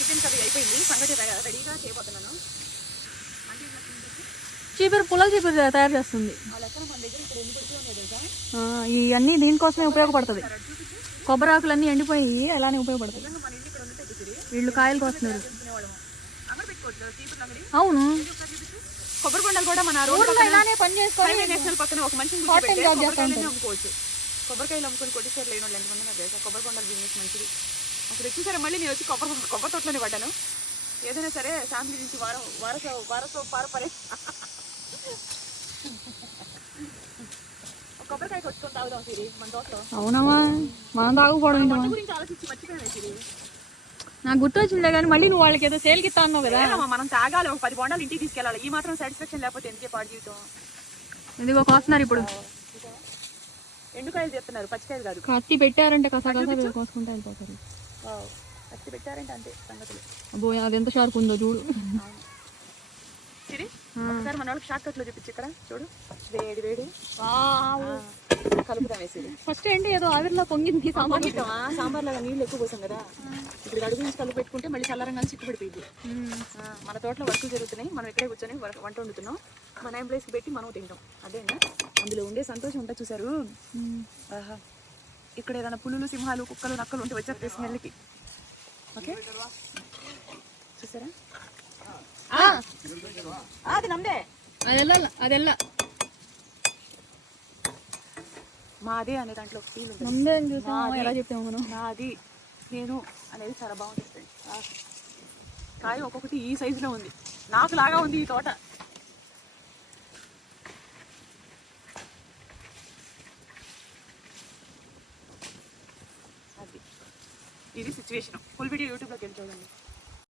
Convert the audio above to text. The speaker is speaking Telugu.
చికెన్ కర్రీ అయిపోయింది, సంగటి రెడీగా చేయబోతున్నాను. చీపురు పుల్లల చీపురు తయారు చేస్తుంది. ఇవన్నీ దీనికోసమే ఉపయోగపడుతుంది. కొబ్బరాకులన్నీ ఎండిపోయి అలానే ఉపయోగపడుతుంది. వీళ్ళు కాయలు కోస్తున్నారు. అవును, కొబ్బరి బొండాలు కూడా మన రోడ్డు పని చేసుకోవాలి. నేషనల్ పక్కన ఒక మంచి అమ్ముకోవచ్చు. కొబ్బరికాయలు అమ్ముకొని కొట్టిసారి లేని వాళ్ళు ఎంతమంది నాకు తెలుసా. కొబ్బరి బొండాలు బిజినెస్ మంచిది. అసలు వచ్చేసరి మళ్ళీ నేను వచ్చి కొబ్బరి తోటలోనే పడ్డాను. ఏదైనా సరే ఫ్యామిలీ నుంచి వారసో పారపరే కొబ్బరికాయ కొట్టుకొని తాగుదాం సిరి మన దోశలో. అవునమ్మా, మనం తాగుకోవడం గురించి ఆలోచించి మర్చిపోయాను సిరి. నాకు గుర్తొచ్చిందే కానీ మళ్ళీ నువ్వు వాళ్ళకి ఏదో సేల్కి ఇస్తా అన్నావు కదా. మనం తాగాలి, ఒక 10 బొండాలు ఇంటికి తీసుకెళ్ళాలి. ఈ మాత్రం సాటిస్ఫాక్షన్ లేకపోతే ఎందుకే పాడు జీవితం. ఇదిగో కోస్తున్నారు ఇప్పుడు. ఎండుకాయలు చెప్తున్నారు, పచ్చికాయలు కాదు. కత్తి పెట్టారంటే కసా కోసుకుంటా వెళ్ళిపోతారు. కత్తి పెట్టారంటే అంతే సంగతులు. అబ్బో, అది ఎంత షార్ప్ ఉందో చూడు. సిరి ఒకసారి మన వాళ్ళకి షార్ట్ కట్లో చూపించి. ఇక్కడ చూడు, వేడి వేడి కలుపుతాం వేసి. ఫస్ట్ ఏంటి ఏదో ఆవిరిలో పొంగింది సాంబార్ లాగా నీళ్ళు ఎక్కువ పోసాం కదా. ఇప్పుడు అడుగు నుంచి కలిపి పెట్టుకుంటే మళ్ళీ చల్లరంగా చిక్కు పడిపోయింది. మన తోటలో వర్కులు జరుగుతున్నాయి, మనం ఇక్కడే కూర్చొని వంట వండుతున్నాం. మన ఎంప్లాయీస్కి పెట్టి మనం తింటాం. అదేనా అందులో ఉండే సంతోషం ఉంటుంది. చూసారు, ఆహా, ఇక్కడ ఏదైనా పులులు, సింహాలు, కుక్కలు, నక్కలు ఉంటే వచ్చేస్తాయి స్మెల్కి. ఓకే, చూసారా, అది నమ్మే అదెల్లా మాదే అనే దాంట్లో ఫీల్ ఉంది. ఎలా చెప్పాము మనం, నాది నేను అనేది చాలా బాగుంటుంది. కాయ ఒక్కొక్కటి ఈ సైజులో ఉంది, నాకు లాగా ఉంది ఈ తోట. అది ఇది సిచ్యువేషన్. ఫుల్ వీడియో యూట్యూబ్లోకి వెళ్ళి చూడండి.